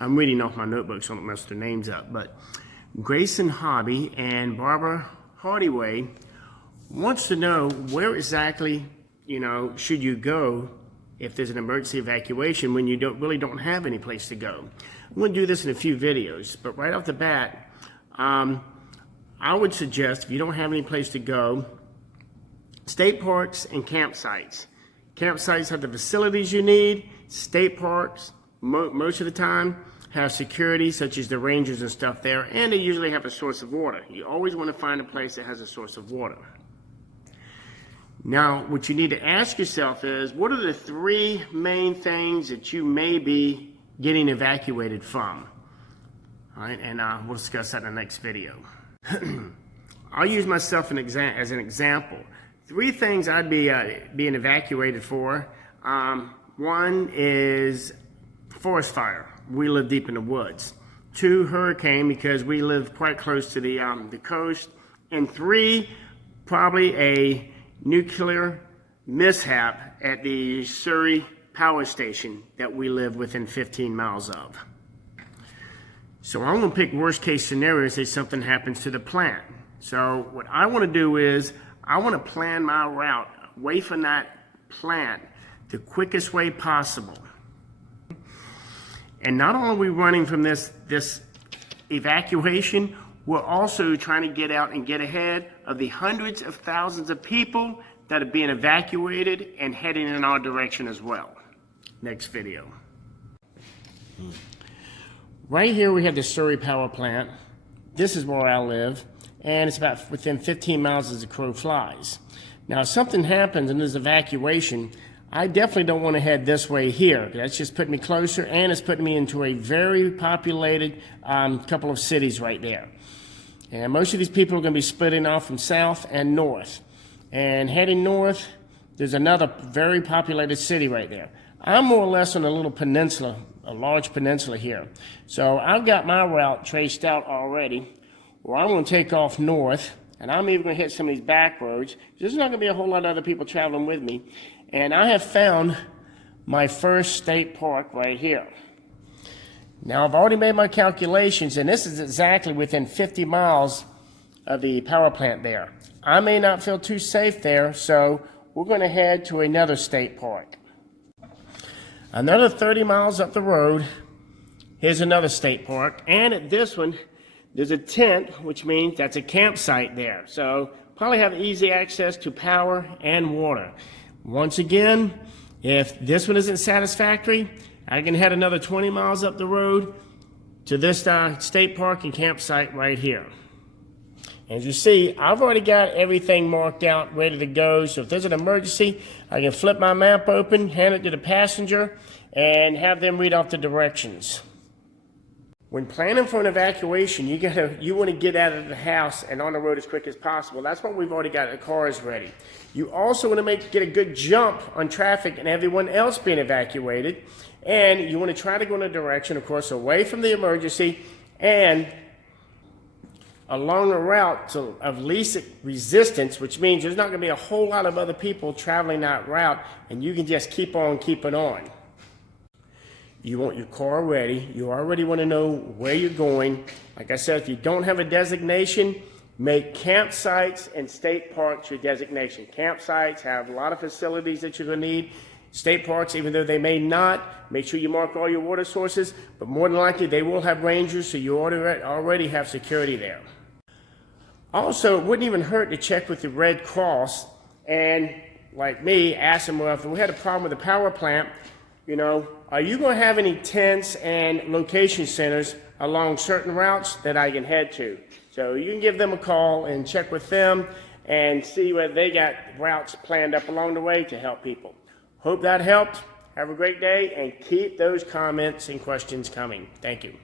I'm reading off my notebook, so I don't mess their names up, but Grayson Hobby and Barbara Hardyway wants to know where exactly, should you go if there's an emergency evacuation when you really don't have any place to go. I'm going to do this in a few videos, but right off the bat, I would suggest if you don't have any place to go, state parks and campsites. Campsites have the facilities you need. State parks, most of the time, have security such as the rangers and stuff there, and they usually have a source of water. You always want to find a place that has a source of water. Now, what you need to ask yourself is, what are the three main things that you may be getting evacuated from? All right, and we'll discuss that in the next video. I'll use myself as an example. Three things I'd be being evacuated for. One is forest fire. We live deep in the woods. 2, hurricane, because we live quite close to the coast. And 3, probably a nuclear mishap at the Surrey power station that we live within 15 miles of. So I'm going to pick worst case scenario and say something happens to the plant. So what I want to do is I want to plan my route away from that plant the quickest way possible. And not only are we running from this evacuation, we're also trying to get out and get ahead of the hundreds of thousands of people that are being evacuated and heading in our direction as well. Next video. Right here we have the Surrey power plant. This is where I live, and it's about within 15 miles as the crow flies. Now, if something happens and there's evacuation, I definitely don't want to head this way here. That's just putting me closer, and it's putting me into a very populated couple of cities right there. And most of these people are going to be splitting off from south and north. And heading north, there's another very populated city right there. I'm more or less on a little peninsula, a large peninsula here. So I've got my route traced out already, where I'm going to take off north, and I'm even going to hit some of these back roads. There's not going to be a whole lot of other people traveling with me. And I have found my first state park right here. Now, I've already made my calculations, and this is exactly within 50 miles of the power plant there. I may not feel too safe there, so we're going to head to another state park. Another 30 miles up the road, here's another state park, and at this one, there's a tent, which means that's a campsite there. So probably have easy access to power and water. Once again, if this one isn't satisfactory, I can head another 20 miles up the road to this state park and campsite right here. As you see, I've already got everything marked out, ready to go. So if there's an emergency, I can flip my map open, hand it to the passenger, and have them read off the directions. When planning for an evacuation, you want to get out of the house and on the road as quick as possible. That's why we've already got the cars ready. You also want to get a good jump on traffic and everyone else being evacuated. And you want to try to go in a direction, of course, away from the emergency and along a route of least resistance, which means there's not going to be a whole lot of other people traveling that route, and you can just keep on keeping on. You want your car ready. You already want to know where you're going. Like I said, if you don't have a designation, make campsites and state parks your designation. Campsites have a lot of facilities that you're going to need. State parks, even though they may not, make sure you mark all your water sources, but more than likely they will have rangers, so you already have security there. Also, it wouldn't even hurt to check with the Red Cross and, like me, ask them, well, if we had a problem with the power plant, are you going to have any tents and location centers along certain routes that I can head to? So you can give them a call and check with them and see whether they got routes planned up along the way to help people. Hope that helped. Have a great day, and keep those comments and questions coming. Thank you.